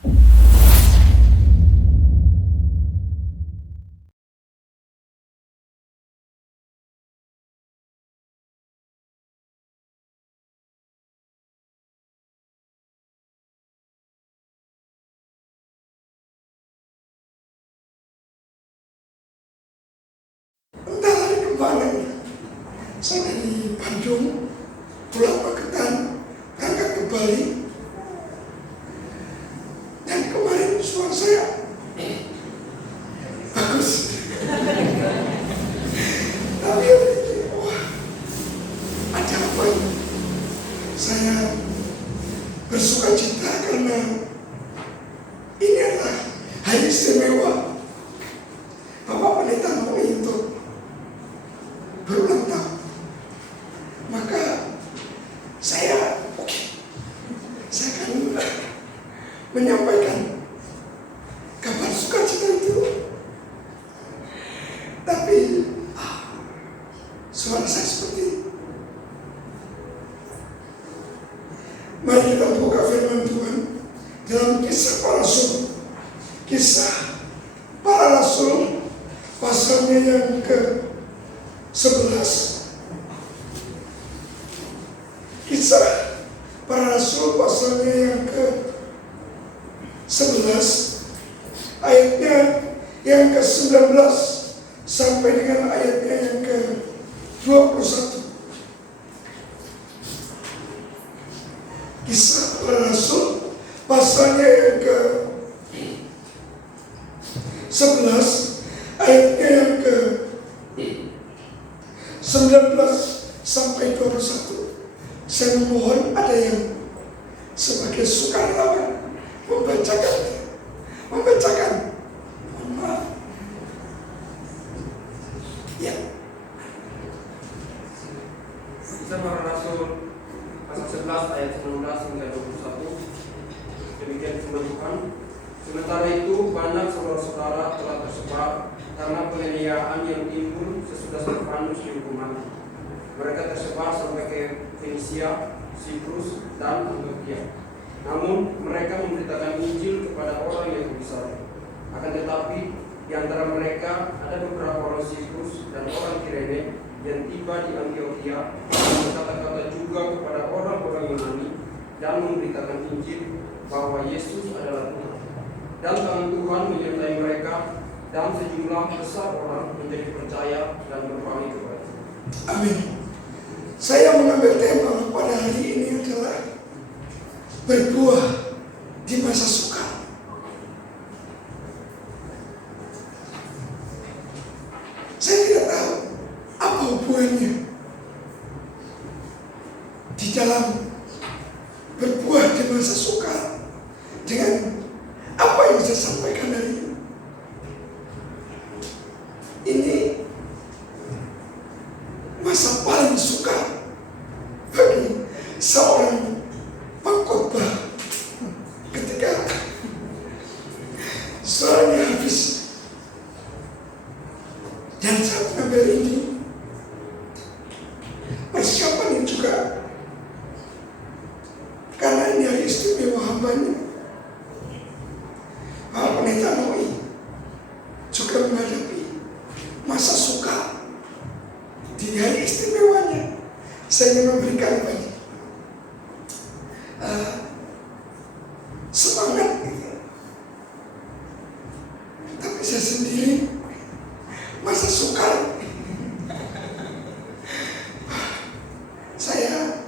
Entah hari kemarin saya dari Bandung pulang Magetan berangkat ke Bali, dan kemarin suara saya bagus. Tapi wah, ada apa ini? Saya bersuka cita karena ini adalah hari istimewa Bapak Pendeta Noi untuk berulang tahun. Maka saya saya akan menyampaikan kabar sukacita itu. Tapi suara saya seperti ini. Mari kita buka firman Tuhan dalam Kisah Para Rasul. Kisah Para Rasul pasalnya yang ke-11. Kisah Para Rasul pasalnya yang ke-11, ayatnya yang ke-19 sampai dengan ayatnya yang ke-21. Kisah Para Rasul pasalnya yang ke-11, ayatnya yang ke-19 sampai 21. Saya memohon ada yang sebagai sukarelawan membacakan. Mohon maaf. Ya. Kisah Para Rasul pasal 11 ayat 19 hingga 21. Demikian firman Tuhan. Sementara itu banyak saudara-saudara telah tersebar karena penganiayaan yang timbul sesudah Stefanus dihukum mati. Mereka tersebar sampai ke Fenisia, Siprus, dan Antioquia. Namun mereka memberitakan Injil kepada orang yang besar. Akan tetapi di antara mereka ada beberapa orang Siprus dan orang Kirene yang tiba di Antioquia dan berkata-kata juga kepada orang-orang Yunani dan memberitakan Injil bahwa Yesus adalah Tuhan. Dan tangan Tuhan menyertai mereka, dan sejumlah besar orang menjadi percaya dan berpaling kepada Tuhan. Amin. Saya mengambil tema pada hari ini adalah berbuah di masa sukar. Saya tidak tahu apa hubungannya di dalam berbuah di masa sukar dengan apa yang saya sampaikan hari ini. Ini masa paling sukar bagi seorang pengkhotbah ketika suaranya habis. Dan saat mengambil ini, persiapannya juga karena ini hari istimewa hambanya. Bapak Pendeta Noi juga menghadapi masa sukar. Di hari istimewanya, saya ingin memberikan banyak semangat gitu. Tapi saya sendiri masa sukar. Saya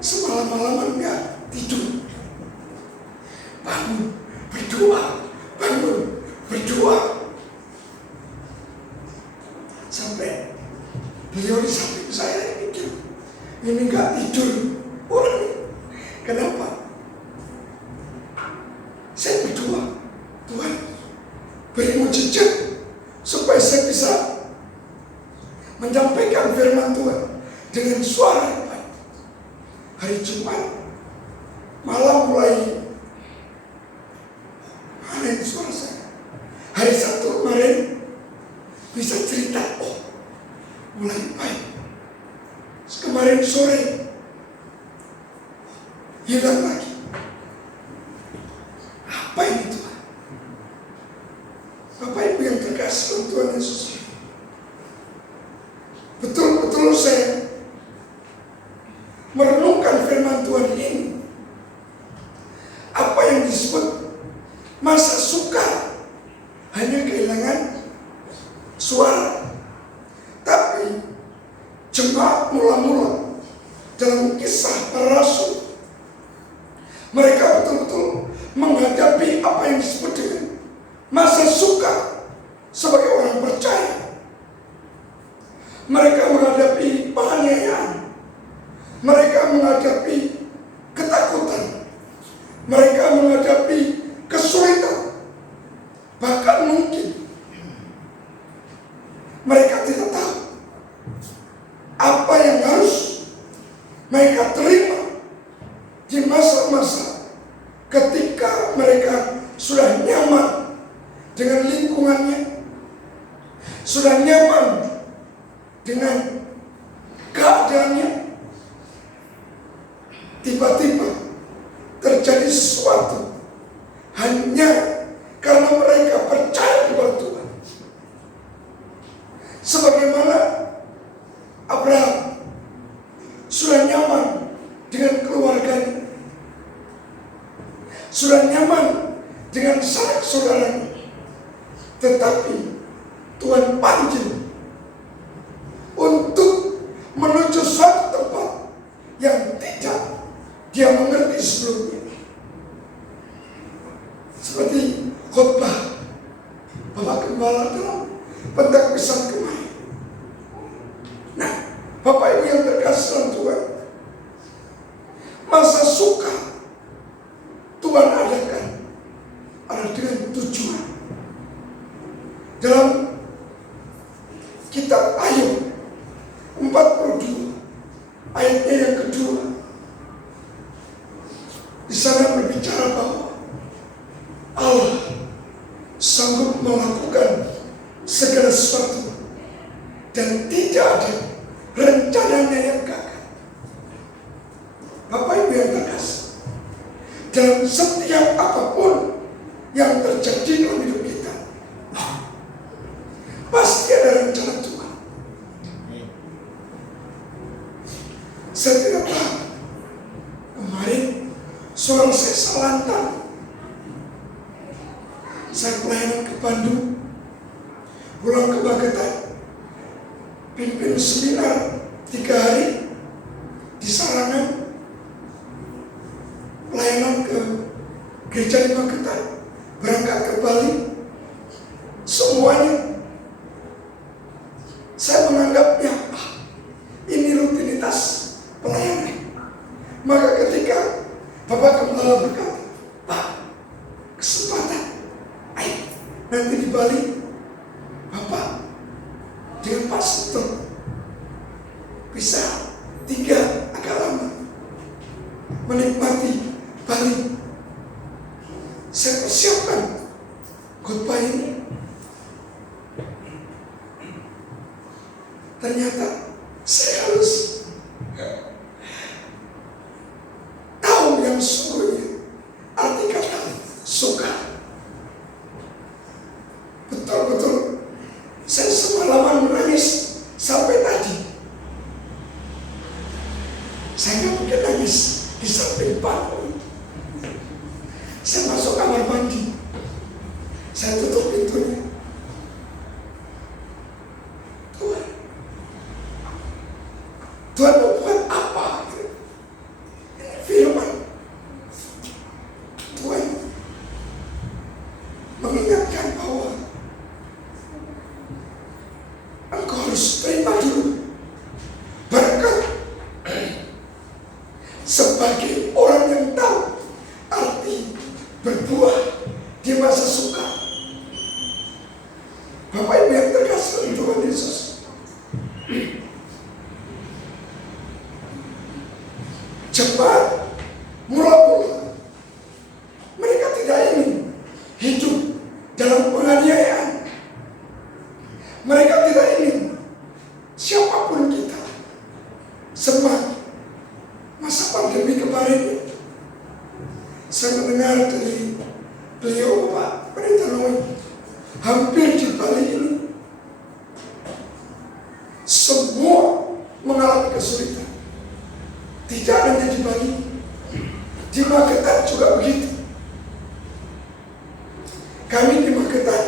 semalam-malaman nggak tidur. Bangun berdoa. Sampai beliau di samping saya mikir, ini nggak tidur orang ini. Kenapa? Saya berdoa, Tuhan beri mujizat supaya saya bisa menyampaikan firman Tuhan dengan suara yang baik. Hari Jumat malam mulai mana suara saya. Hari Sabtu kemarin bisa cerita, mulai baik. Kemarin sore hilang lagi. merenungkan firman Tuhan ini, apa yang disebut masa sukar hanya kehilangan suara. Tapi jemaat mula-mula dalam kisah para rasul, mereka betul-betul menghadapi apa yang disebut dengan masa sukar sebagai orang percaya. Mereka menghadapi penganiayaan, mereka menghadapi ketakutan, mereka menghadapi kesulitan, bahkan mungkin mereka tidak tahu apa yang harus mereka terima di masa-masa ketika mereka sudah nyaman dengan lingkungannya, sudah nyaman dengan keadaannya. Tiba-tiba terjadi sesuatu hanya karena mereka percaya kepada Tuhan. Sebagaimana Abraham sudah nyaman dengan keluarganya, sudah nyaman dengan sanak saudaranya, tetapi Tuhan panggil untuk menuju suatu tempat yang tidak dia mengerti sebelumnya. Seperti khotbah Bapak Gembala dalam Pentakosta kemarin. Nah, Bapak Ibu yang terkasih dalam Tuhan, masa suka Tuhan adakan ada dengan tujuan. Dalam kitab Ayub 42 ayatnya yang kedua, di sana berbicara bahwa Allah sanggup melakukan segala sesuatu dan tidak ada rencananya yang gagal. Bapak Ibu yang terkasih, dalam setiap apapun yang terjadi dalam hidup kita, pasti ada rencana Tuhan. Saya tidak tahu, kemarin seorang saya Salantang, saya pelayanan ke Bandung, pulang ke Magetan, pimpin seminar 3 hari di Sarangan, pelayanan ke gereja di Magetan, berangkat ke Bali, semuanya saya menganggapnya ini rutinitas pelayanan. Maka ketika Bapak Gembala berkata, Pak, kesempatan, ayo nanti di Bali Bapak dengan Pak Suto bisa 3 agak lama menikmati Bali. Saya persiapkan khotbah ini. Ternyata saya harus tahu yang sungguhnya arti kata suka. Betul-betul saya semalaman menangis sampai tadi. Saya nggak mungkin nangis di samping panggung. Saya masuk kamar mandi, saya tutup pintunya. Tuhan mau buat apa? Firman Tuhan mengingatkan bahwa engkau harus terima dulu berkat sebagai orang yang tahu arti berbuah di masa suka. Bapak Ibu yang terkasih Tuhan Yesus, jemaat mula-mula mereka tidak ingin hidup dalam penganiayaan. Mereka tidak ingin siapapun kita. Semua masa pandemi kemarin, saya mendengar dari beliau Pak Pendeta Noe, hampir di Bali ini semua mengalami kesulitan. tidak hanya dibagi, di Magetan juga begitu. Kami di Magetan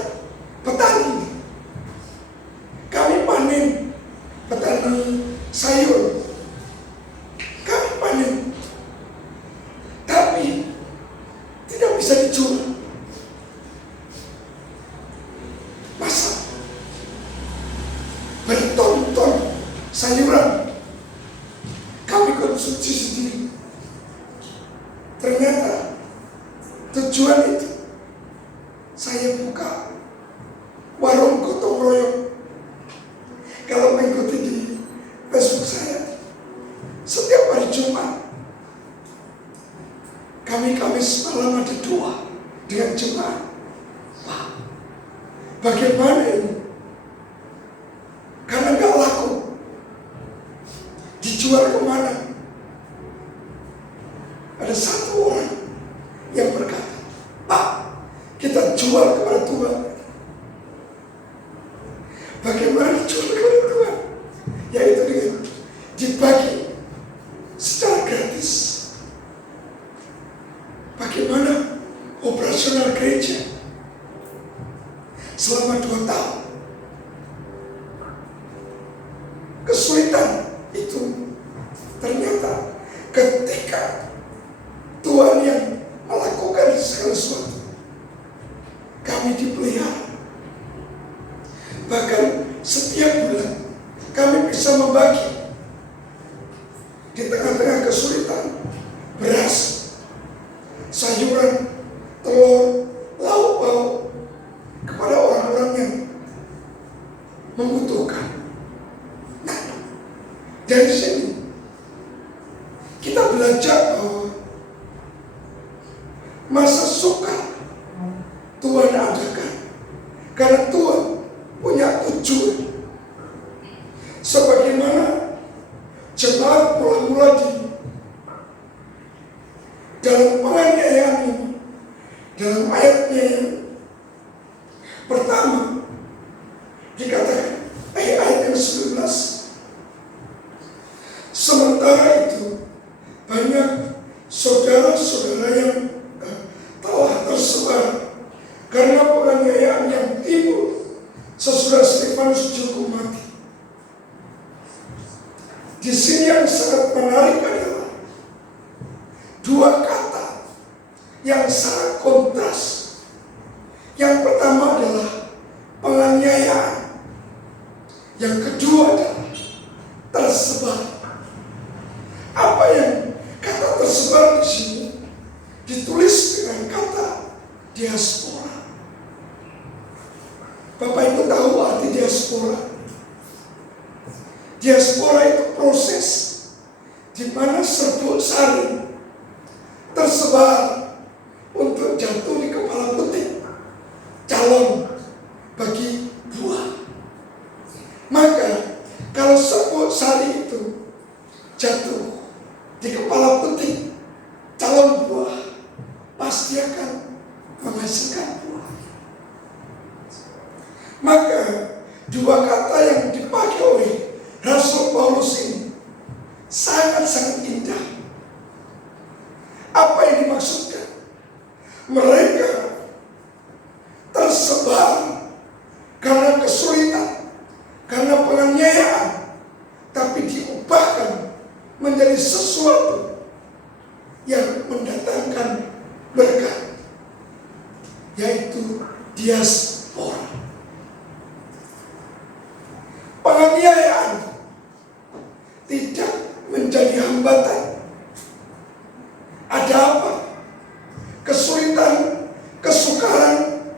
petani, kami panen, petani sayur, kami panen, tapi tidak bisa dijual. Masa berton-ton sayuran kami konsumsi sendiri. Ternyata tujuan itu saya buka warung gotong royong. Kalau mengikuti di Facebook saya, setiap hari Jumat kami Kamis malam ada doa dengan jemaat. Wah, bagaimana ini? Karena nggak laku, dijual kemana? Ada satu orang yang berkata, "Pak, kita jual kepada Tuhan." Bagaimana dijual kepada Tuhan? Yaitu dengan dibagi secara gratis. Bagaimana operasional gereja selama 2 tahun? Kesulitan itu ternyata ketika Tuhan yang melakukan segala sesuatu, kami dipelihara. Bahkan setiap bulan kami bisa membagi di tengah-tengah kesulitan beras, sayuran, telur, lauk pauk kepada orang-orang yang membutuhkan. Nah, dari sini kita belajar bahwa masa sukar Tuhan adakan karena Tuhan punya tujuan. Sebagaimana jemaat mula-mula di dalam penganiayaan ini, dalam ayatnya yang pertama dikatakan, ayat yang 19, sementara itu banyak saudara-saudara yang telah tersebar karena penganiayaan yang timbul sesudah Stefanus dihukum mati. Di sini yang sangat menarik adalah 2 kata yang sangat kontras. Yang pertama adalah penganiayaan, yang kedua adalah tersebar. Apa yang kata tersebar di sini ditulis dengan kata diaspora. Bapak Ibu tahu arti diaspora? Diaspora itu proses di mana serbuk sari tersebar untuk jatuh di kepala puting calon bagi buah. Maka kalau serbuk sari itu jatuh di kepala puting calon buah, pasti akan menghasilkan buah. Maka 2 kata yang dipakai oleh Rasul Paulus ini sangat-sangat indah. Apa yang dimaksudkan? Mereka tersebar karena kesulitan, karena penganiayaan, tapi diubahkan menjadi sesuatu yang mendatangkan berkat, yaitu diaspora. Penganiayaan tidak menjadi hambatan. Ada apa? Kesulitan, kesukaran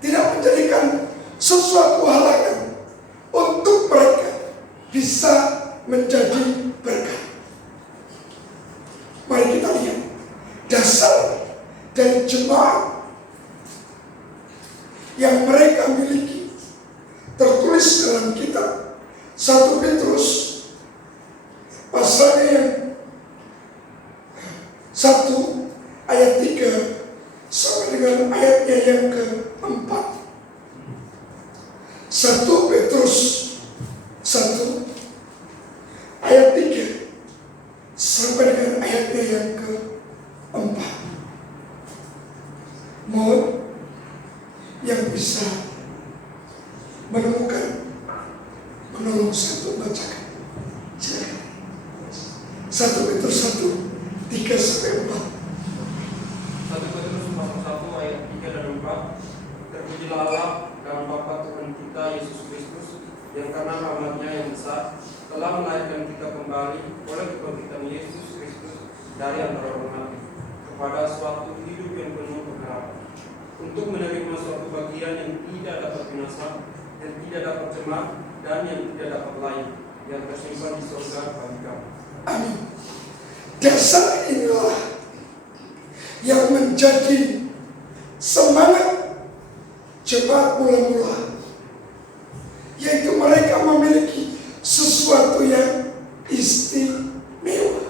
tidak menjadikan sesuatu halangan untuk mereka bisa menjadi berkat. Mari kita lihat dasar dari jemaat yang mereka miliki, tertulis dalam kitab 1 Petrus pasalnya yang 1 ayat 3 sampai dengan ayatnya yang ke-4. 1 Petrus 1 ayat 3 sampai dengan ayatnya yang keempat. Mohon yang bisa menemukan, menolong satu bacakan. Silakan. 1 Petrus 1, 3-4. 1 Petrus pasal 1 ayat 3 dan 4. Terpujilah Allah dan Bapa Tuhan kita Yesus Kristus, yang karena rahmat-Nya yang besar telah melahirkan kita kembali oleh kebangkitan Yesus Kristus dari antara orang mati kepada suatu hidup yang penuh pengharapan, untuk menerima suatu bagian yang tidak dapat binasa, yang tidak dapat cemar, dan yang tidak dapat lain, yang tersimpan di surga bagi kamu. Amin. Dasar inilah yang menjadi semangat jemaat mula-mula, yaitu mereka memiliki sesuatu yang istimewa,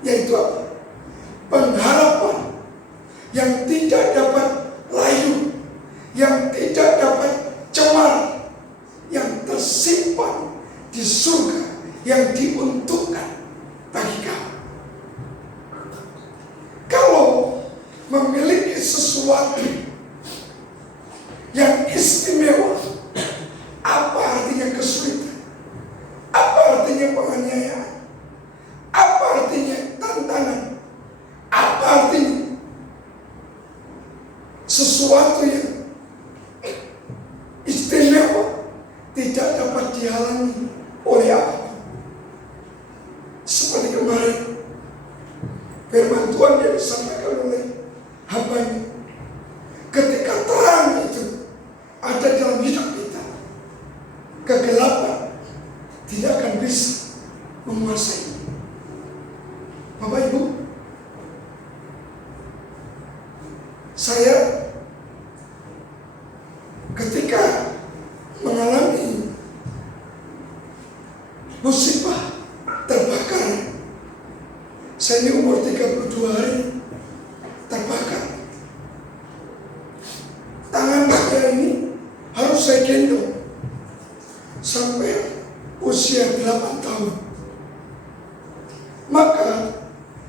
yaitu apa? Pengharapan yang tidak dapat layu, yang tidak dapat cemar, yang tersimpan di surga, yang diuntukkan bagi kamu. Kalau memiliki sesuatu yang istimewa, apa artinya kesulitan? Apa artinya penganiayaan? Apa artinya tantangan? Apa artinya sesuatu yang istimewa tidak dapat dihalangi oleh apapun? Seperti kemarin firman Tuhan yang disampaikan oleh hamba-Nya, ketika terang itu ada dalam hidup kita, kegelapan tidak akan bisa menguasai. Bapak Ibu, saya ketika mengalami musibah terbakar, saya ini umur 32 hari terbakar. Tangan saya ini harus saya gendong sampai usia 8 tahun. Maka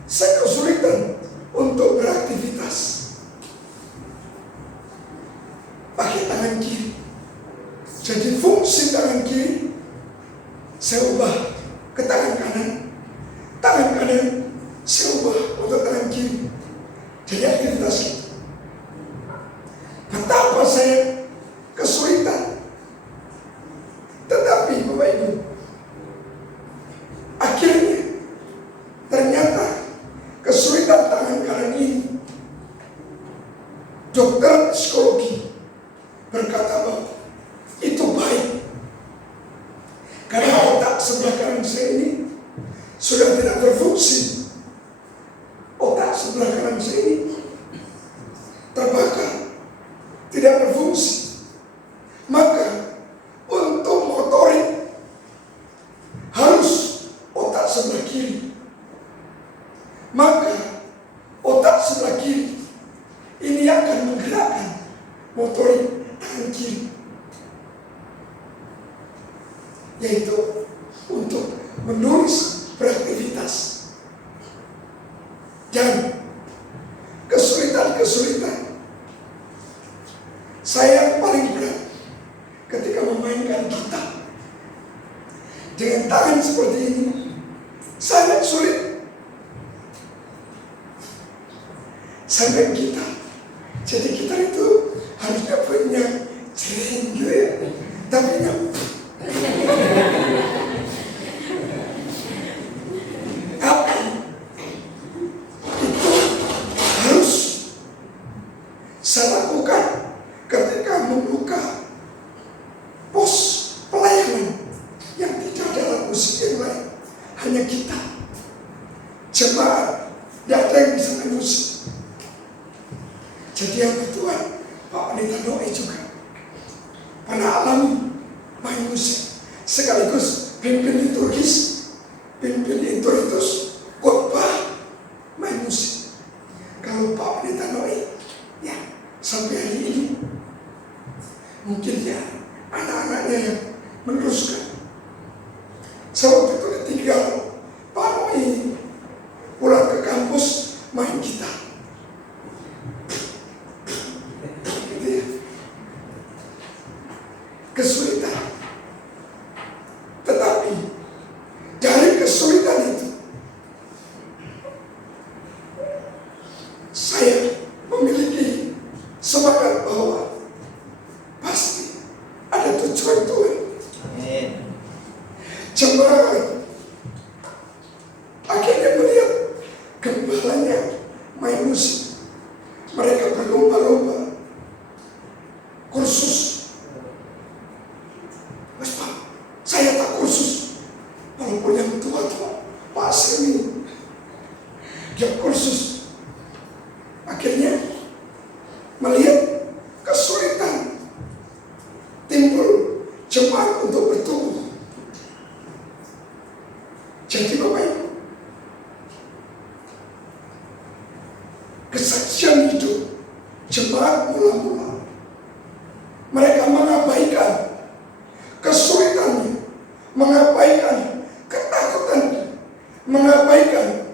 saya kesulitan untuk beraktivitas pakai tangan kiri. Jadi fungsi tangan kiri saya ubah ke tangan kanan. Tangan kanan saya ubah untuk tangan kiri. Jadi aktivitas kita. Betapa saya kesulitan. Tetapi Bapak Ibu, akhirnya ternyata kesulitan tangan kanan ini, dokter psikologi berkata bahwa itu baik, karena otak sebelah kanan saya ini sudah tidak berfungsi. Otak sebelah kanan saya ini terbakar, tidak berfungsi. Maka untuk motorik harus otak sebelah kiri. Maka otak sebelah kiri ini akan menggerakkan motorik tangan kiri, yaitu untuk menulis, beraktivitas. Dan kesulitan-kesulitan saya paling berat ketika memainkan gitar. Dengan tangan seperti ini sangat sulit saya main gitar. Jadi gitar itu harusnya punya jering gitu ya, tapi itu harus saya lakukan ketika membuka pos pelayanan yang tidak ada alat musik yang lain, hanya kita jemaat, tidak ada yang bisa main musik. Jadi yang Tuhan, Pak Pendeta Noe juga pernah alami main musik, sekaligus pimpin liturgis, pimpin introitus, khotbah, main musik. Kalau Pak Pendeta Noe, ya sampai hari ini mungkin ya anak-anaknya yang meneruskan. Saya waktu waktu ditinggal Pak Noi pulang ke kampus main gitar. Gitu ya. Kesulitan. Tetapi dari kesulitan itu saya memiliki semangat bahwa pasti ada tujuan Tuhan. Amin. Jemaat akhirnya melihat gembalanya main musik. Mereka berlomba-lomba kursus. Mas Pak, saya tak kursus. Walaupun yang tua-tua, Pak Semi, dia kursus. Akhirnya melihat kesulitan, timbul jemaat untuk bertumbuh. Jadi Bapak Ibu, kesaksian hidup jemaat mula-mula, mereka mengabaikan kesulitannya, mengabaikan ketakutannya, mengabaikan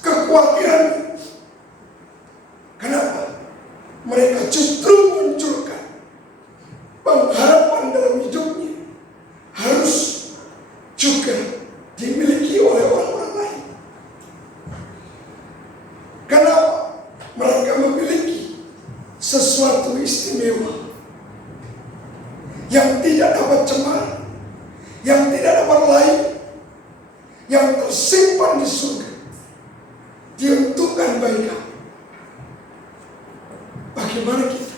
kekhawatirannya. Kenapa? Mereka justru munculkan pengharapan dalam hidupnya harus juga dimiliki oleh orang-orang lain. Karena mereka memiliki sesuatu istimewa yang tidak dapat cemar, yang tidak dapat lain, yang tersimpan di surga, diuntukkan bagi kamu. Bagaimana kita?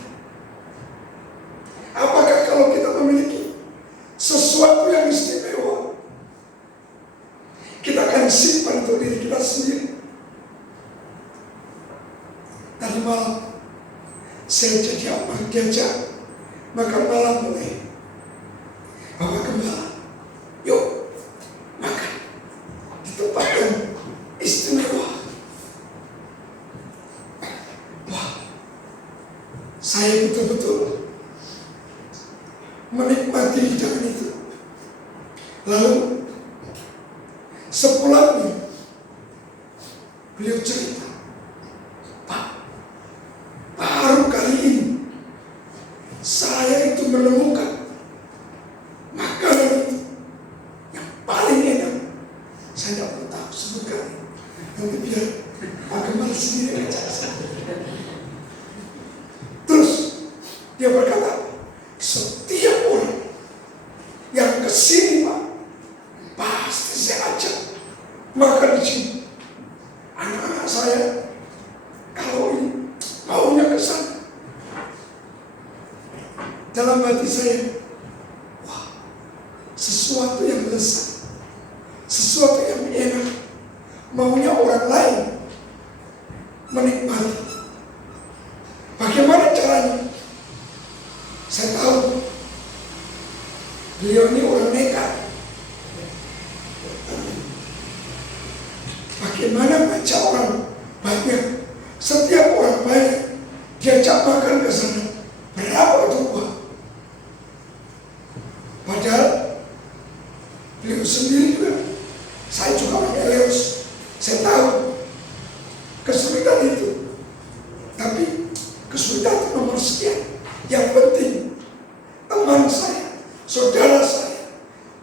Apakah kalau kita memiliki sesuatu yang istimewa, kita akan simpan untuk diri kita sendiri? Tadi malam saya jadi diajak makan malam mulai Bapak Gembala, yuk makan di tempat yang istimewa. Wah, saya betul-betul menikmati hidangan itu. Lalu sepulangnya beliau cerita, Pak, baru kali ini saya itu menemukan makanan itu yang paling enak. Saya tidak perlu tahu sebutkan, nanti biar Pak Gembala sendiri yang jelasin. Terus dia berkata, setiap orang yang kesini Pak, pasti saya ajak makan di sini. Anak-anak saya kalau ini maunya ke sana. Dalam hati saya, wah, sesuatu yang lezat, sesuatu yang enak, maunya orang lain menikmati. Bagaimana caranya? Saya tahu beliau ini orang nekat. Bagaimana baca orang banyak, setiap orang banyak diajak makan ke sana, berapa itu uang? Padahal beliau sendiri juga, saya juga orang Eleus, saya tahu kesulitan itu. Tapi kesulitan itu nomor sekian. Yang penting teman saya, saudara saya,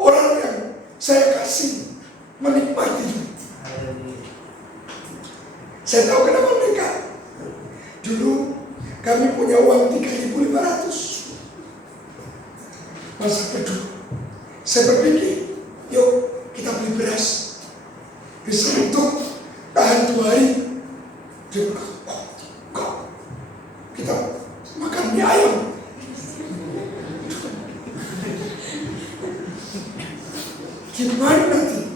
orang yang saya kasih menikmati. Saya tahu kenapa mereka. Dulu kami punya uang 3.500. Masa kedua, saya berpikir, yuk kita beli beras. Bisa untuk tahan 2 hari. Dia bilang, oh, kok kita makan mie ayam. Gimana nanti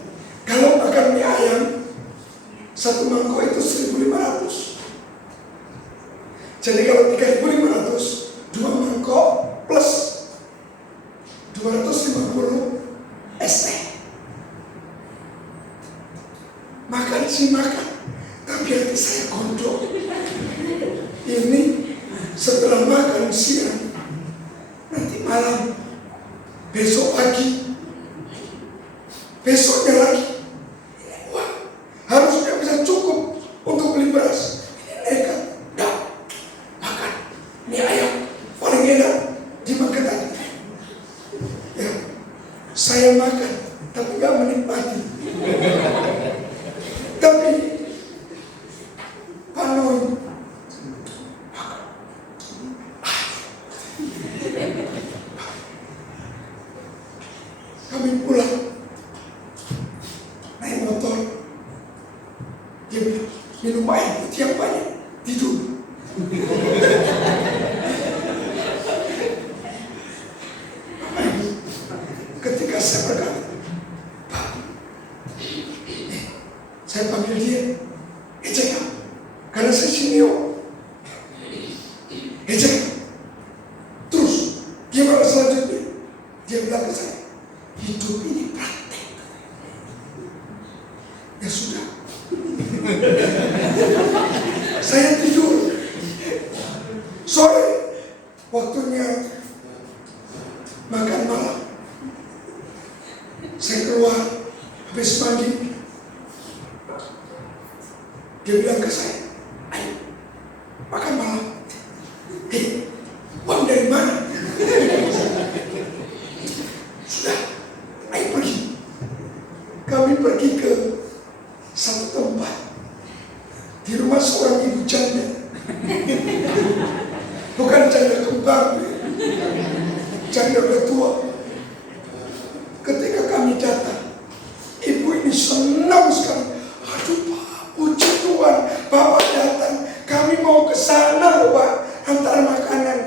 kalau makan mie ayam, satu mangkok itu 1.500. Jadi kalau 3.500, 2 mangkok plus 250 ST. Makan sih makan, tapi hati saya gondok. Ini setelah makan siang, nanti malam, besok pagi, besoknya lagi. Wah, harusnya bisa cukup untuk beli beras. Ini nekat, dah makan mie ayam paling enak dimakan tadi. Ya, saya makan tapi nggak menikmati. Tapi Panon kami pulang naik motor, dia bilang minum air putih yang banyak, tidur. Ketika saya berkata, Pak, saya panggil dia Ejeka, karena saya senior. Ejeka, terus gimana selanjutnya? Dia bilang ke saya, hidup ini praktek. Ya sudah. Saya tidur. Sore waktunya makan malam. Saya keluar habis mandi. Dia bilang ke saya, ayo makan malam. Hei, uang dari mana? Sudah, ayo pergi. Kami pergi ke satu tempat di rumah seorang ibu janda. Bukan janda kembar, janda udah tua. Ketika kami datang, ibu ini senang sekali. Aduh Pak, puji Tuhan, Bapak datang. Kami mau ke sana loh Pak, antar makanan.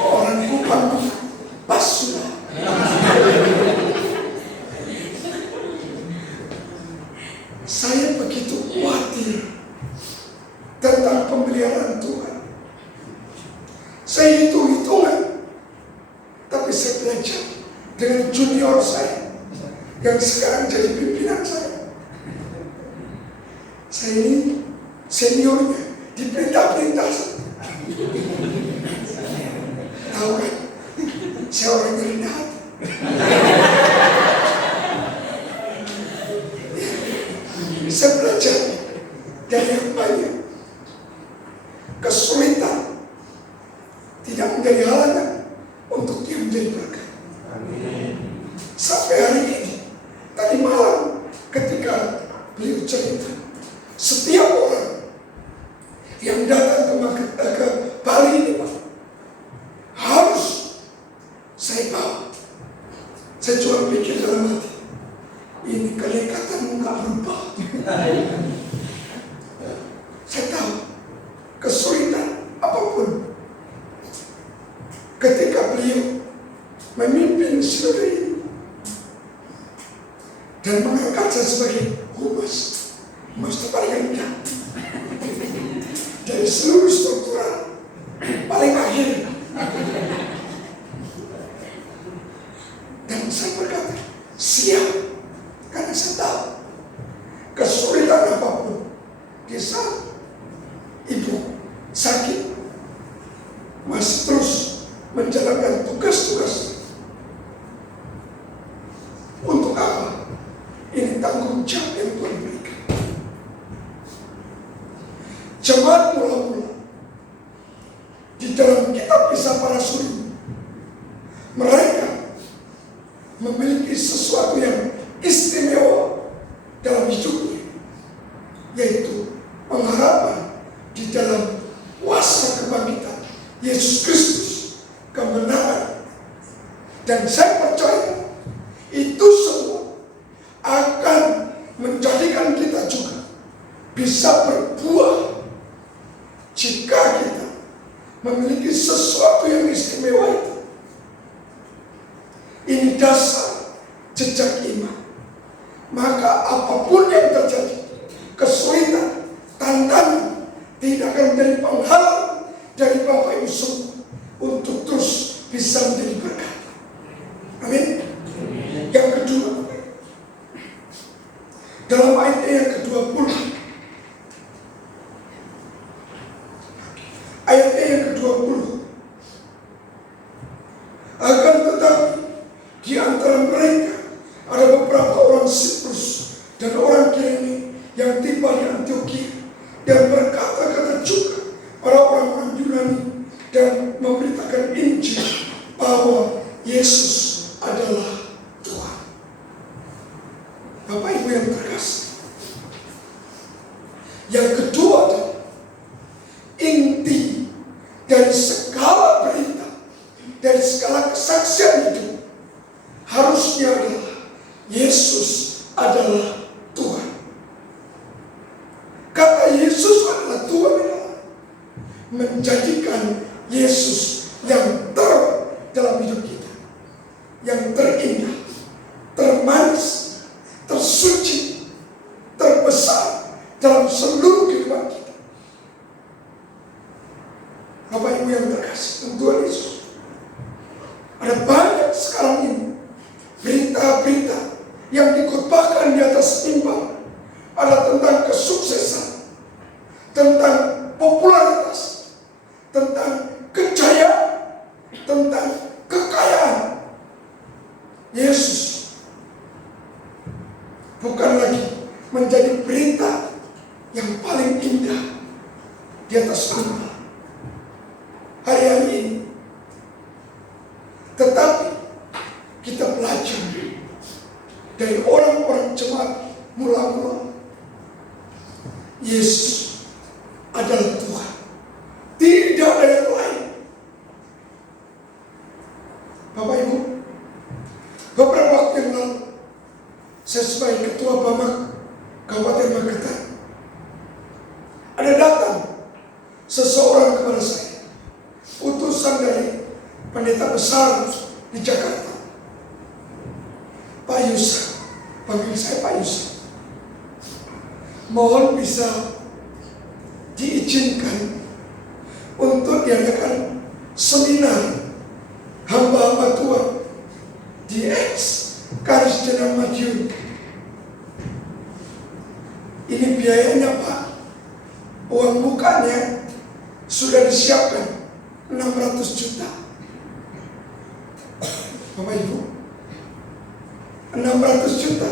Orang Kupang pas sudah. Saya begitu khawatir tentang pemeliharaan Tuhan. Saya hitung-hitungan, tapi saya belajar dengan junior saya yang sekarang jadi pimpinan saya. Saya ini seniornya diperintah-perintah. Tahu kan, saya orang yang rendah hati. Saya belajar dari yang banyak. Kesulitan tidak menjadi halangan untuk dia menjadi berkat. Sampai hari ini, tadi malam ketika beliau cerita, setiap orang yang datang ke Bali ini Pak, harus saya bawa. Saya cuma pikir dalam hati, ini kelekatan nggak berubah. Saya tahu kesulitan apapun ketika beliau memimpin saudara ini dan mengangkat saya sebagai humas terpaling rendah dari seluruh struktural paling akhir. Dan saya berkata siap, karena saya tahu kesulitan apapun di saat ibu sakit masih terus menjalankan tugas-tugas. Untuk apa? Ini tanggung jawab yang Tuhan berikan. Jemaat mula-mula di dalam kitab Kisah Para Suri, mereka memiliki sesuatu yang istimewa dalam hidupnya, yaitu pengharapan di dalam kuasa kebangkitan Yesus Kristus, kemenangan. Dan saya percaya itu semua akan menjadikan kita juga bisa berbuah jika kita memiliki sesuatu yang istimewa itu. Ini dasar jejak iman. Maka apapun yang terjadi, kesulitan, tantangan, tidak akan menjadi penghalang dari Bapak Ibu semua untuk terus bisa menjadi berkat. Amin. Yang kedua, dalam ayat yang ke-20, ayat yang ke-20, akan Di antara mereka ada beberapa orang Siprus dan orang Kirene yang tiba di Antioquia dan berkata-kata juga para orang-orang Yunani dan memberitakan Injil bahwa Yesus adalah Tuhan. Bapak Ibu yang terkasih, yang kedua adalah inti dari segala berita, dari segala kesaksian hidup harusnya adalah Yesus adalah Tuhan. Kata Yesus adalah Tuhan adalah menjadikan Yesus yang dalam hidup kita, yang terindah, termanis, tersuci, terbesar dalam seluruh kehidupan kita. Bapak Ibu yang terkasih, Tuhan Yesus, ada banyak sekarang ini berita-berita yang dikotbahkan di atas mimbar, ada tentang kesuksesan, tentang popularitas, tentang kejayaan, tentang kekayaan. Yesus bukan lagi menjadi berita yang paling indah di atas mimbar hari-hari ini. Tetapi kita belajar dari orang-orang jemaat mula-mula, Yesus adalah Tuhan, tidak ada yang lain. Bapak Ibu, beberapa waktu yang lalu saya sebagai ketua Bamak Kabupaten Magetan, ada datang seseorang kepada saya, utusan dari pendeta besar di Jakarta, Pak Yusa, panggil saya Pak Yusa. Mohon bisa diizinkan untuk diadakan seminar hamba-hamba Tuhan di Karisdena Madiun. Ini biayanya Pak, uang bukanya sudah disiapkan 600 juta. Bapak Ibu, 600 juta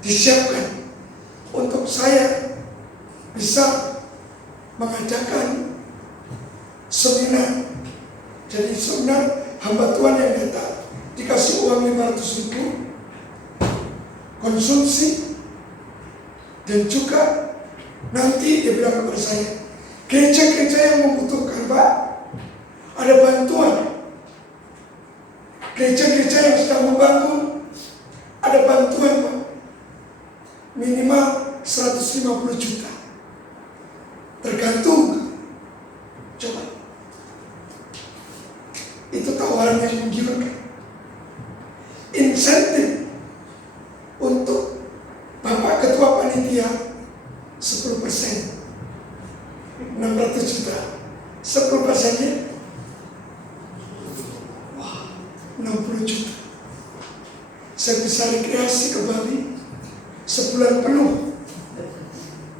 disiapkan untuk saya bisa mengadakan seminar. Jadi seminar hamba Tuhan yang datang dikasih uang 500 ribu konsumsi, dan juga nanti dia bilang kepada saya, gereja-gereja yang membutuhkan Pak, ada bantuan. Gereja-gereja yang sedang membangun, ada bantuan Pak, minimal 150 juta, tergantung. Coba, itu tawaran yang menggiurkan. Insentif untuk Bapak Ketua Panitia 10%, 600 juta, 10%-nya 60 juta. Saya bisa rekreasi ke Bali sebulan penuh,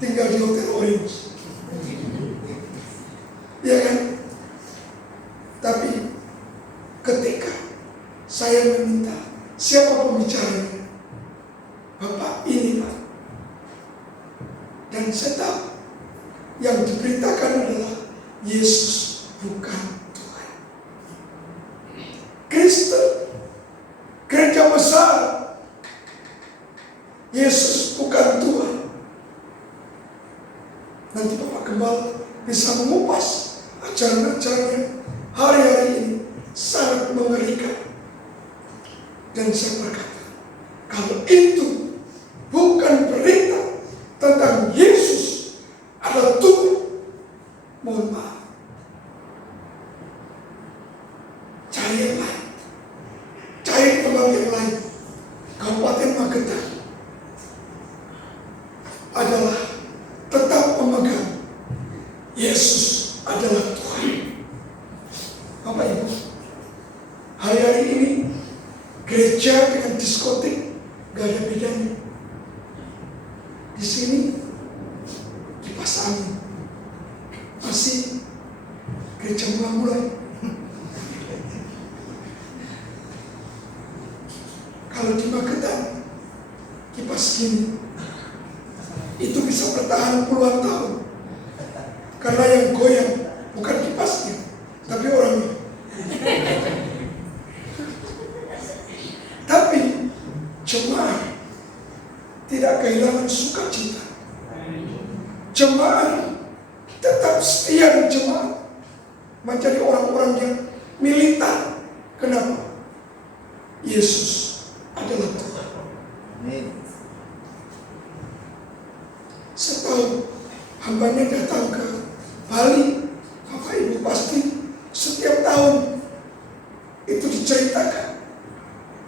tinggal di Hotel Orange, ya kan? Tapi ketika saya meminta siapa pembicaranya, Bapak ini Pak, dan saya tahu yang diberitakan adalah Yesus bukan Tuhan. Kristen, gereja besar, Yesus bukan Tuhan. Nanti Bapak Gembala bisa mengupas ajaran-ajarannya hari-hari ini, sangat mengerikan. Dan saya berkata, kalau itu bukan berita tentang Yesus adalah Tuhan, mohon maaf, cari yang lain, cari tempat yang lain. Kabupaten Magetan adalah tetap memegang Yesus adalah Tuhan. Bapak Ibu, hari-hari ini gereja dengan diskotik gak ada bedanya. Di sini kipas angin, masih gereja mulai-mulai. Kalau di Magetan, kipas gini, itu bisa bertahan puluhan tahun. Karena yang goyang bukan kipasnya, tapi orangnya. Tapi jemaat tidak kehilangan sukacita. Jemaat tetap setia di jemaat, menjadi orang-orang yang militan. Kenapa? Yesus adalah Tuhan. Saya tahu hambanya datang ke Bali, Bapak Ibu pasti setiap tahun itu diceritakan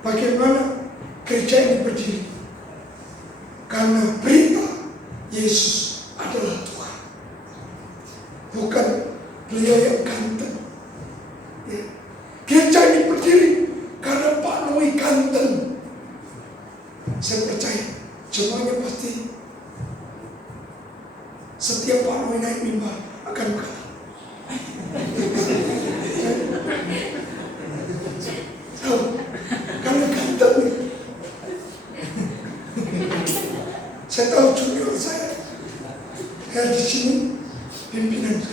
bagaimana gereja ini berdiri. Karena berita Yesus adalah Tuhan. Bukan beliau yang ganteng. Ya. Gereja ini berdiri karena Pak Noi ganteng. Saya percaya jemaatnya pasti setiap Pak Noi naik mimbar akan berkata, tahu, karena ganteng. Saya tahu junior saya di sini pimpinan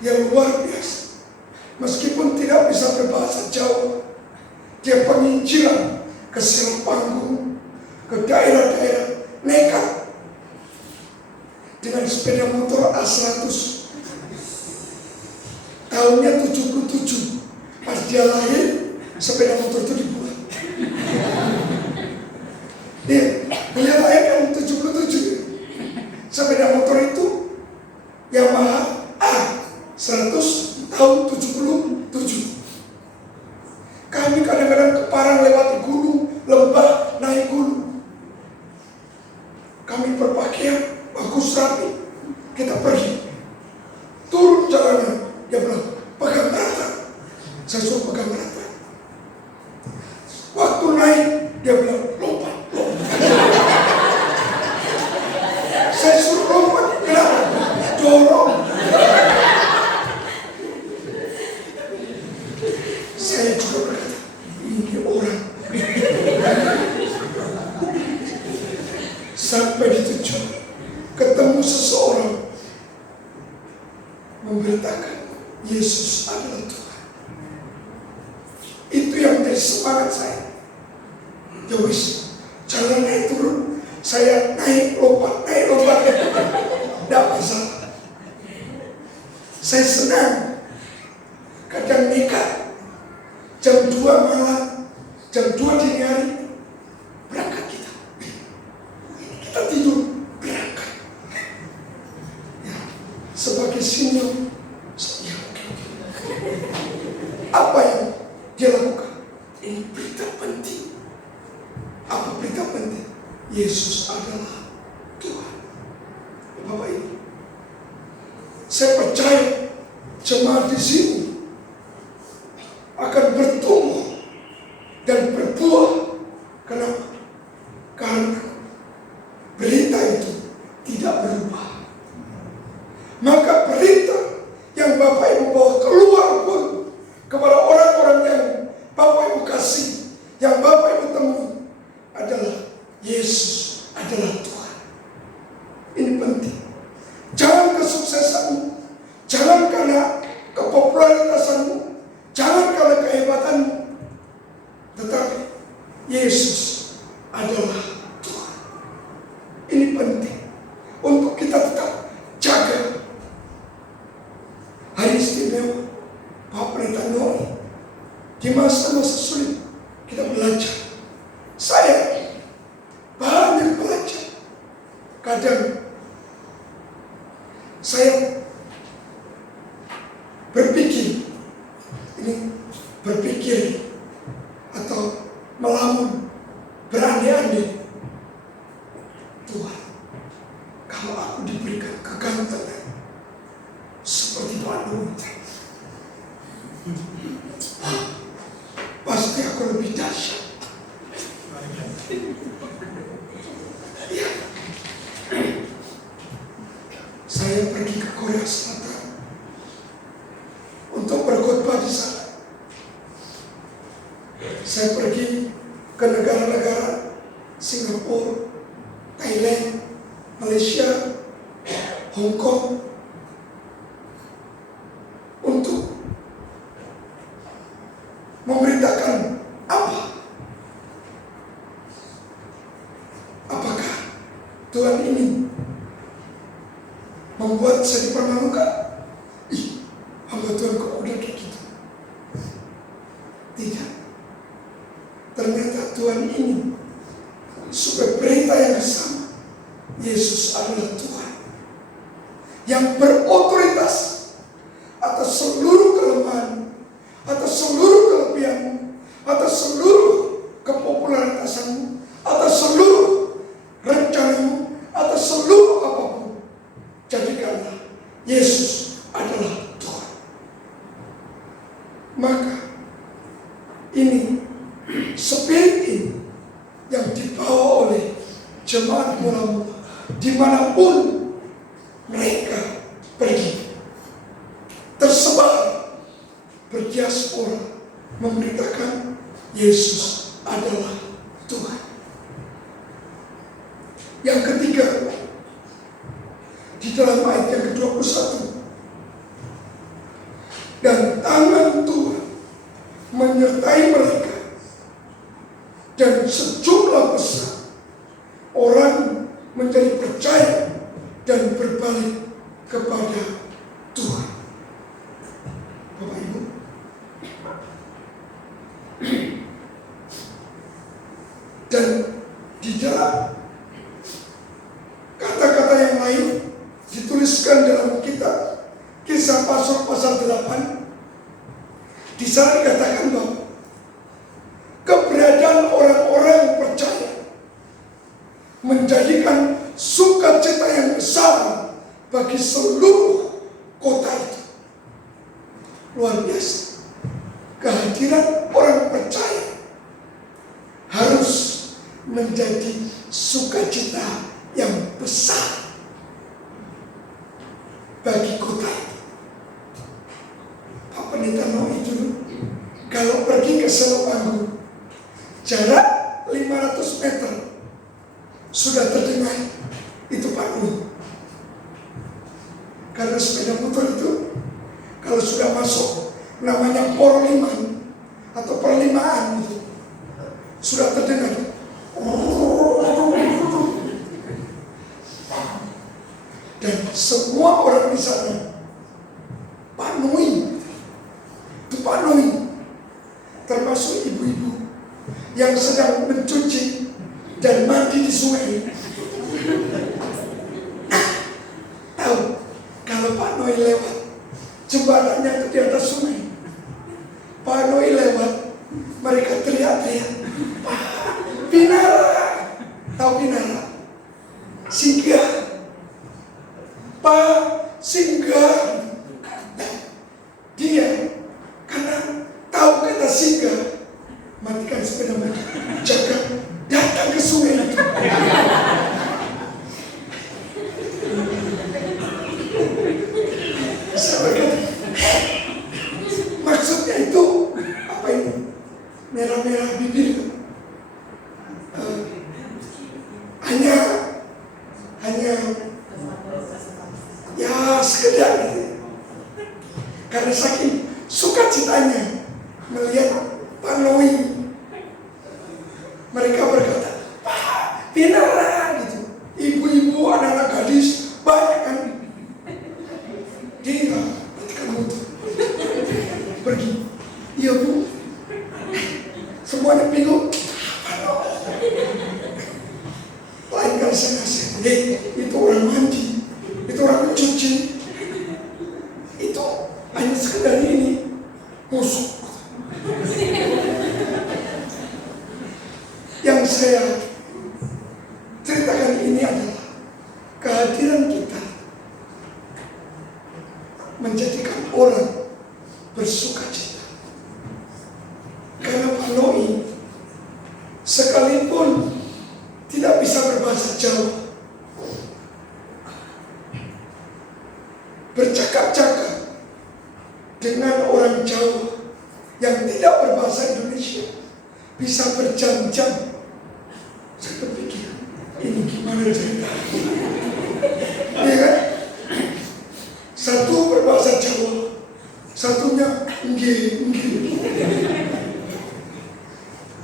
yang luar biasa. Meskipun tidak bisa berbahasa Jawa, dia penginjilan ke Selpanggung, ke daerah-daerah, nekat dengan sepeda motor A100. Tahunnya 77. Pas dia lahir, sepeda motor itu dibuat. Dia lahir tahun 77. Sepeda motor itu Yamaha A100 tahun 77. Kami kadang-kadang ke Parang lewat gunung, lembah, naik gunung. Kami berpakaian bagus rapi, kita pergi. Turun jalanan, dia bilang, pegang rata. Saya suruh pegang rata. Waktu naik, dia bilang, lompat. Saya suruh lompat, kenapa? Dorong. Saya juga berkata, ini orang. Sampai di tujuan, ketemu seseorang memberitakan Yesus adalah Tuhan. Itu yang menjadi semangat saya. Ya wis, jangan naik turun, saya naik lompat. Tidak masalah. Saya senang. Kadang nekat. Jam 2 malam, jam 2 dini hari, berangkat kita. Kita tidur, berangkat. Ya, sebagai senior, ya, apa yang dia lakukan? Ini berita penting. Apa berita penting? Yesus adalah Tuhan. Bapak Ibu, saya percaya jemaat di sini akan bertumbuh dan berbuah. Kenapa? Karena berita itu tidak berubah. Maka berita yang Bapak Ibu bawa keluar pun kepada orang-orang yang Bapak Ibu kasih, yang Bapak Ibu temui adalah Yesus adalah Tuhan. Ini penting. Jangan kesuksesanmu, jangan karena kepopularitasanmu, jangan karena kehebatanmu, tetapi Yesus adalah Tuhan. Ini penting untuk kita tetap jaga. Hari istimewa Pak Pendeta Noi, di masa-masa sulit kita belajar. Saya banyak belajar. Kadang saya berpikir atau melamun, berandai-andai, Tuhan, kalau aku diberikan kegantengan seperti Pak Nur, pasti aku lebih dahsyat. Ya. Saya pergi ke Korea Selatan untuk berkhotbah di sana. Saya pergi ke negara-negara Singapura, Thailand, Malaysia, Hong Kong untuk memberitakan apakah Tuhan ini membuat saya dipermalukan? Hamba Tuhan kok udah kayak gitu? Tidak. Ternyata Tuhan ini supaya berita yang sama, Yesus adalah Tuhan yang berotoritas atas seluruh kelemahan, atas seluruh kelebihanmu, atas seluruh kepopularitasanmu, atas seluruh rencanamu, atas seluruh apapun. Jadikanlah Yesus adalah Tuhan. Maka ini spirit ini yang dibawa oleh jemaat mula-mula dimanapun mereka pergi, tersebar berdiaspora memberitakan Yesus adalah Tuhan. Yang ketiga, di dalam ayat yang ke-21, dan tangan Tuhan menyertai mereka dan sejumlah besar orang menjadi percaya dan berbalik kepada Tuhan. Bapak Ibu, dan di dalam kata-kata yang lain dituliskan dalam kitab Kisah Rasul pasal 8. Di sana dikatakan bahwa keberadaan orang-orang percaya menjadikan sukacita yang besar bagi seluruh kota itu. Luar biasa. Kehadiran orang percaya harus menjadi sukacita yang besar bagi kota itu. Pak Pendeta Noi dulu kalau pergi ke Selopanggung, jarak 500 meter sudah terdengar itu Pak Noi. Karena sepeda motor itu kalau sudah masuk namanya Porliman atau perlimaan itu sudah terdengar. Dan semua orang di sana Pak Noi, itu Pak Noi, termasuk ibu-ibu yang sedang mencuci dan mandi di sungai. Tahu kalau Pak Noi lewat, jembatannya itu di atas sungai. Pak Noi lewat, mereka teriak-teriak, Pak Pinara, tahu Pinara? Singgah, Pak singgah. Dia karena tahu kata singgah, matikan sepeda motor, jaga datang ke sungai itu. Saya berkata, maksudnya itu apa ini? Merah-merah bibir. Hanya ya sekedar gitu. Karena saking sukacitanya melihat Pak Noi, mereka berkata, Pak Pinara gitu. Ibu-ibu, anak-anak gadis banyak kan. Dia matikan motor, pergi. Iya Bu, semuanya bingung. Lain kali saya nasihat, itu orang mandi, itu orang mencuci, itu hanya sekedar ini musuh. Yang saya ceritakan ini adalah kehadiran kita menjadikan orang bersukacita. Karena Pak Noi sekalipun tidak bisa berbahasa Jawa, bercakap-cakap dengan orang Jawa yang tidak berbahasa Indonesia, bisa berjam-jam. Saya berpikir, ini gimana cerita? Iya kan? Satu berbahasa Jawa, satunya nggih.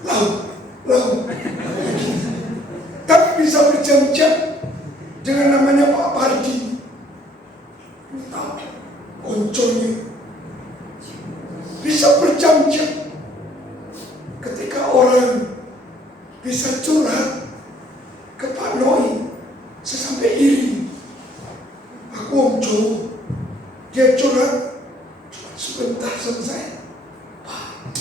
Lau. Tapi bisa berjam-jam dengan namanya Pak Pardi. Tahu, konconya. Bisa berjam-jam. Ketika orang bisa curhat ke Pak Noi, saya sampai iri. Aku Om Jowo, dia curhat cuma sebentar sama saya. Pak,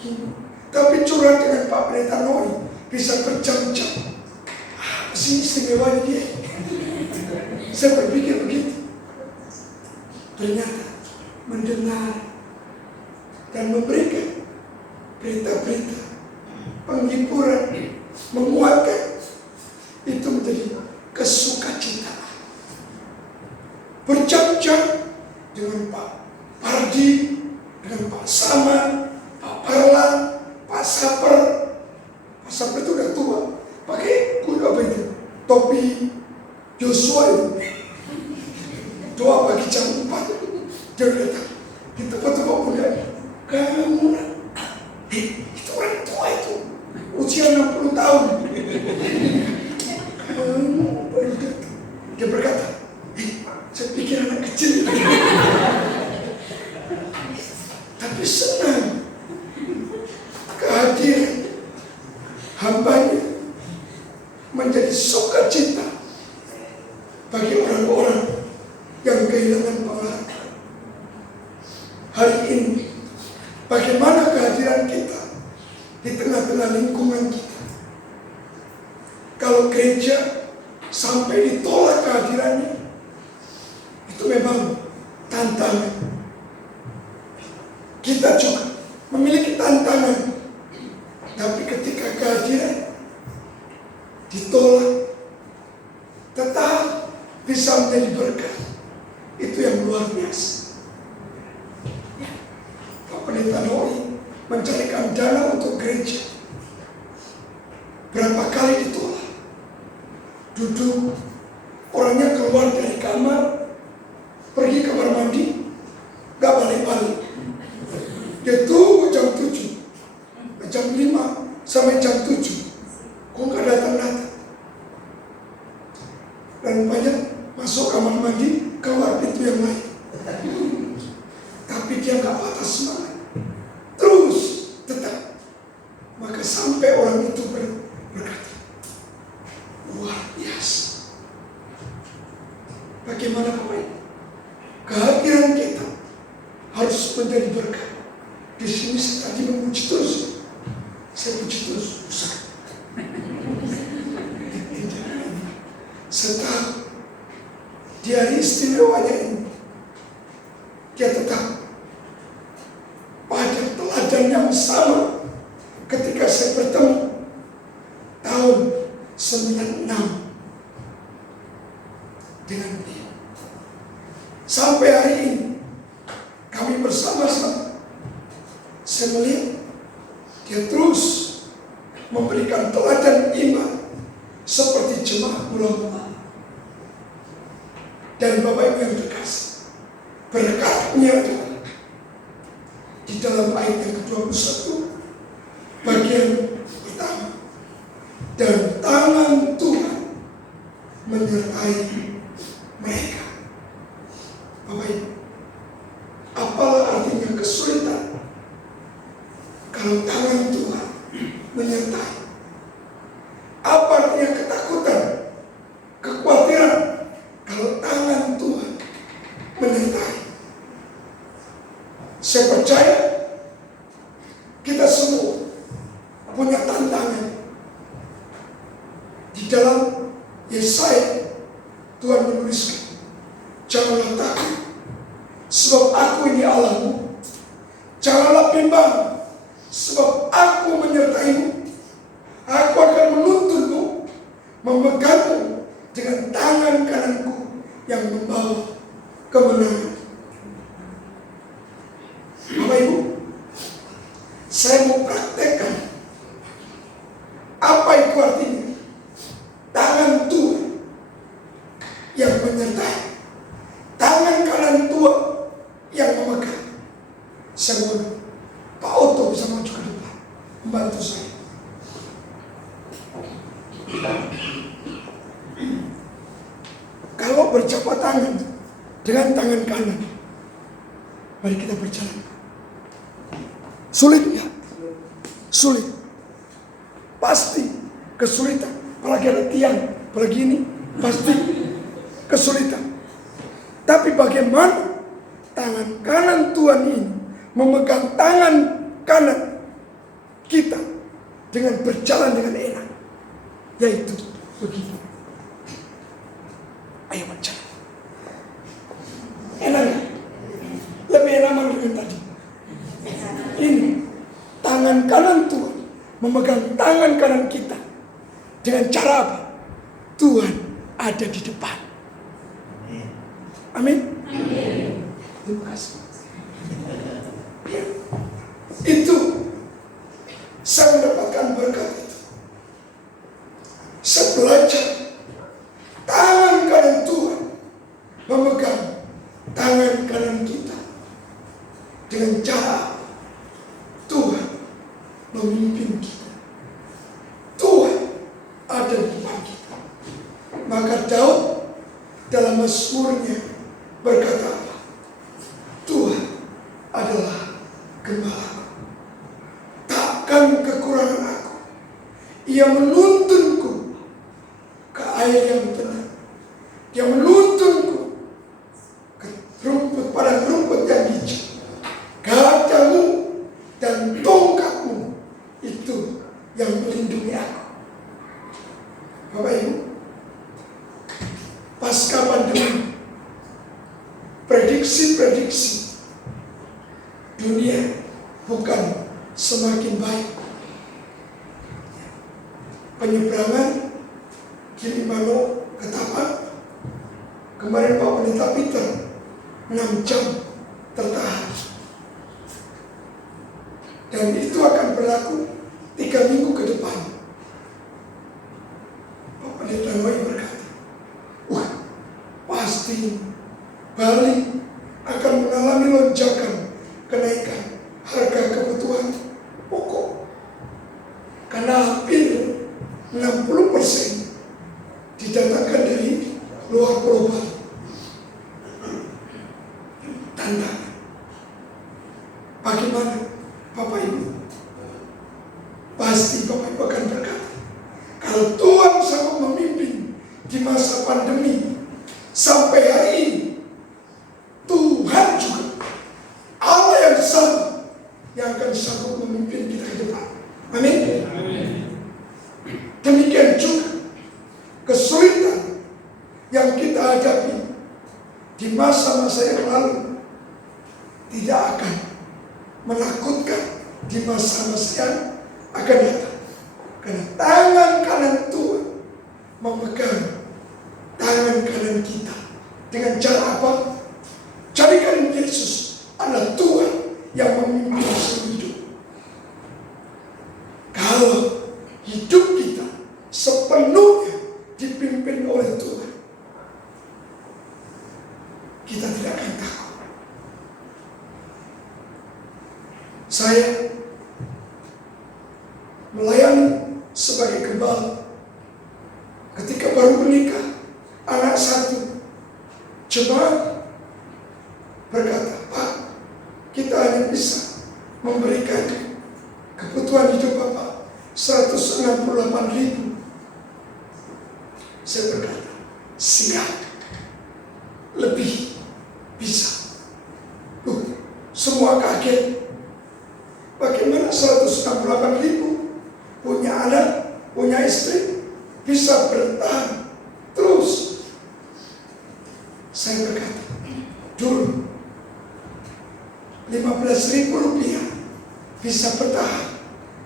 gini. Tapi curhat dengan Pak Pendeta Noi bisa berjam-jam. Apa sih istimewanya dia? Saya berpikir begitu. Ternyata mendengar dan memberikan berita-berita penghiburan, menguatkan, itu menjadi kesukacitaan. Berjam-jam dengan Pak Pardi, dengan Pak Sama, Pak Parlan, Pak Saper. Pak Saper itu udah tua, pakai apa itu? Topi Joshua itu. Doa pagi jam 4, dia udah datang di tempat-tempat muda. Kamu itu orang tua itu, usia 60 tahun. Kamu baru datang. Dia berkata, saya pikir anak kecil. Tapi senang kehadiran hambanya menjadi sukacita bagi orang-orang yang kehilangan pengharapan. Hari ini, bagaimana kehadiran kita di tengah-tengah lingkungan kita? Kalau gereja sampai ditolak kehadirannya, itu memang tantangan. Kita juga memiliki tantangan. Tapi ketika kehadiran ditolak, tetap bisa menjadi berkat. Itu yang luar biasa. Pak Pendeta Noi mencarikan dana untuk gereja. Berapa kali ditolak. Duduk, orangnya keluar dari kamar, pergi kamar mandi, gak balik-balik. Dia tunggu jam 7, jam 5 sampai jam 7. Kok gak datang-datang? Dan banyak masuk kamar mandi, keluar pintu yang lain. Tapi dia gak patah semangat. Terus, tetap. Maka sampai orang itu berkata, luar biasa. Bagaimana Bapak? Kehadiran kita harus menjadi berkat. Di sini saya tadi memuji terus. Saya puji terus. Setelah di hari istimewanya ini, dia tetap pada teladan yang sama ketika saya bertemu tahun 96 dengan dia. Sampai hari ini kami bersama-sama. Saya melihat dia terus memberikan teladan iman seperti jemaat mula-mula. Dan Bapak Ibu yang terkasih, berkatnya adalah di dalam ayat yang ke-21 bagian pertama, dan tangan Tuhan menyertai mereka. Bapak Ibu, apalah artinya kesulitan kalau tangan Tuhan menyertai? Apa artinya ketakutan, kekhawatiran kalau tangan Tuhan menyertai? Saya percaya kita semua punya tantangan. Di dalam Yesaya, Tuhan menuliskan, janganlah takut, sebab aku ini Allahmu. Janganlah bimbang, sebab aku menyertaimu. Aku akan menuntunmu, memegangmu dengan tangan kananku yang membawa kemenangan. Bapak Ibu, saya mau praktekkan Pak Otto bisa maju ke depan membantu saya. Kalau berjabat tangan dengan tangan kanan, mari kita berjalan. Sulit ya? Sulit. Pasti kesulitan. Apalagi ada tiang, apalagi ini, pasti kesulitan. Tapi bagaimana tangan kanan Tuhan ini memegang tangan kanan kita dengan berjalan dengan enak, yaitu begini. Ayo berjalan. Enak ya? Lebih enak mana dengan tadi? Ini tangan kanan Tuhan memegang tangan kanan kita dengan cara apa? Tuhan ada di depan. Amin. Terima kasih. Ya. Itu saya mendapatkan berkat itu. Saya belajar tangan kanan Tuhan memegang tangan kanan kita dengan cara Tuhan memimpin kita. Tuhan ada di depan kita. Maka Daud dalam Mazmurnya berkata apa? Tuhan adalah gembalaku, takkan kekurangan aku. Ia menuntunku ke air yang tenang. Dia menuntunku ke rumput, padang rumput yang hijau. Gadamu dan tongkatmu itu yang melindungi aku. Bapak Ibu, pasca pandemi, prediksi dunia bukan semakin baik. Penyeberangan Gilimanuk ke Tapak, kemarin Pak Pendeta Peter 6 jam tertahan. Dan itu akan berlaku 3 minggu ke depan. Pak Pendeta Roy berkata, wah, pasti Bali akan mengalami lonjakan kenaikan harga kebutuhan pokok. Karena hampir 60% didatangkan dari luar Pulau Bali. Tanda. Bagaimana Bapak Ibu? Pasti Bapak Ibu akan berkata, kalau Tuhan sanggup memimpin di masa pandemi sampai hari ini, Tuhan juga Allah yang sama yang akan sanggup memimpin kita ke depan. Amin. Demikian juga kesulitan yang kita hadapi di masa-masa yang lalu tidak akan menakutkan di masa-masa yang akan datang. Karena tangan kanan Tuhan memegang tangan kanan kita. Dengan cara apa? Jadikan Yesus adalah Tuhan yang memimpin seluruh hidup. Kalau hidup kita sepenuhnya dipimpin oleh Tuhan, kita tidak akan takut. Saya melayani sebagai gembala. Ketika baru menikah, anak satu, jemaat berkata, Pak, kita hanya bisa memberikan kebutuhan hidup Bapak 168.000. Saya berkata, siap, lebih bisa. Semua kaget. Bagaimana 168.000 punya anak, punya istri, bisa bertahan terus? Saya berkata, dulu 15.000 rupiah bisa bertahan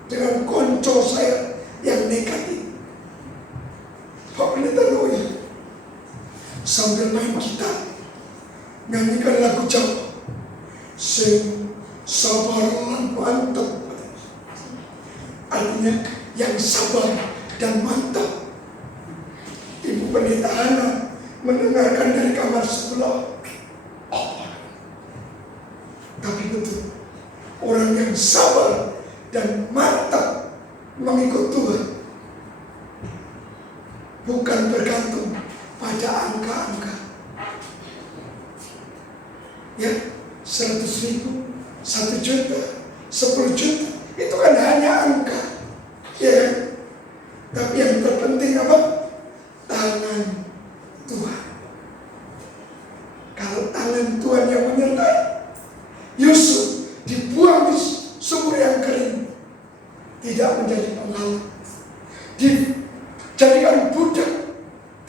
dengan konco saya yang nekat ini. Pak Pendeta Roy sambil main gitar nyanyikan lagu Jawa, sing sabar lan mantap. Artinya yang sabar dan mantap. Ibu Pendeta Hana mendengarkan dari kamar sebelah. Tapi betul, orang yang dengan sabar dan mantap mengikut Tuhan. Bukan bergantung pada angka-angka. Ya, 100.000, 1 juta, 10 juta, itu kan hanya angka. Ya, tapi yang terpenting apa? Tangan Tuhan. Kalau tangan Tuhan yang menyertai, Yusuf dibuang di sumur yang kering, tidak menjadi penghalang. Dijadikan budak,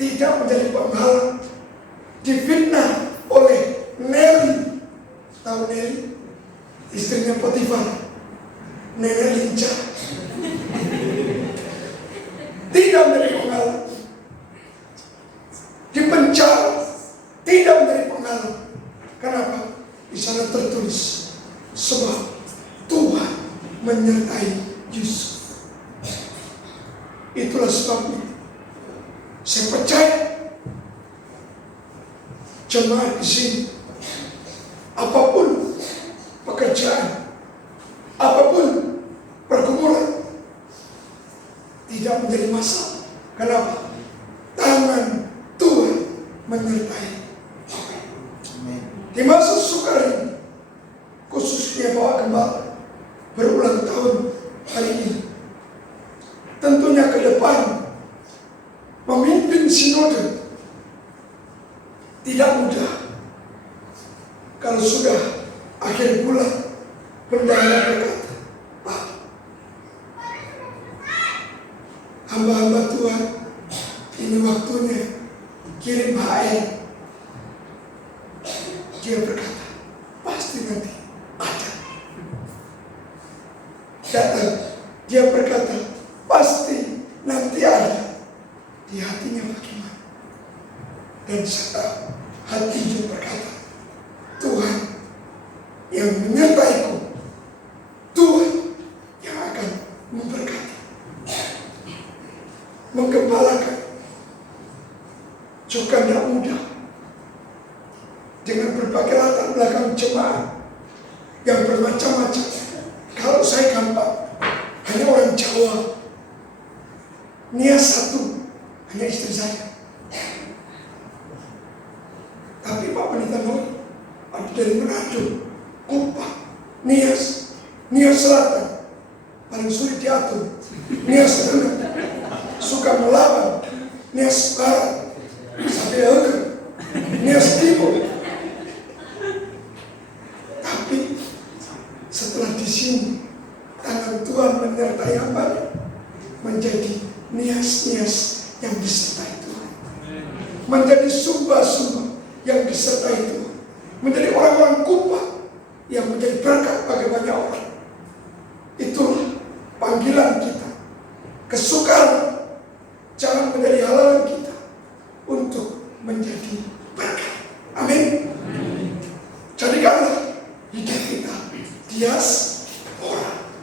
tidak menjadi penghalang. Difitnah oleh Nelly. Tahu Nelly? Istrinya Potifar, nenek lincah. Tidak menjadi penghalang. Dipenjara, tidak menjadi penghalang. Kenapa? Di sana tertulis, sebab Tuhan menyertai Yusuf. Itulah sebabnya saya percaya jemaat di sini, apapun pekerjaan, apapun pergumulan, tidak menjadi masalah. Kenapa? Tangan Tuhan menyertai. Di masa sukar ini, khususnya Bapak Gembala berulang tahun hari ini, tentunya ke depan memimpin sinode tidak mudah. Kalau sudah akhir bulan, bendahara berkata, "Pak, hamba-hamba Tuhan, ini waktunya kirim HR." Dia berkata, "Pasti nanti ada." Datang, dia berkata, "Pasti nanti ada." Di hatinya bagaimana? Dan serta hatinya berkata, "Tuhan yang menyertaiku, Tuhan yang akan memberkati, menggembalakan." Juga tidak mudah. Dengan berbagai latar belakang jemaat yang bermacam-macam. Kalau saya gampang, hanya orang Jawa, niat satu, hanya istri saya. Tapi Pak Pendeta Noi, ada dari Manado, Kupang, Nias Selatan, paling sulit diatur. Nias Tengah, suka melawan. Nias Barat, sampai Hege, Nias Timur. Tapi setelah di sini, tangan Tuhan menyertai hamba, menjadi nias-nias yang disertai Tuhan, menjadi sumba-sumba yang disertai Tuhan, menjadi orang-orang Kupang yang menjadi berkat bagi banyak orang. Itulah panggilan kita. Kesukaran jangan menjadi halangan kita untuk menjadi berkat. Amin. Jadikanlah hidup kita diaspora,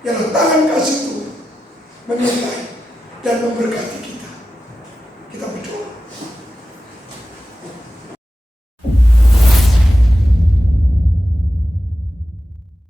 yang tangan kasih Tuhan menyertai dan memberkati kita. Kita berdoa.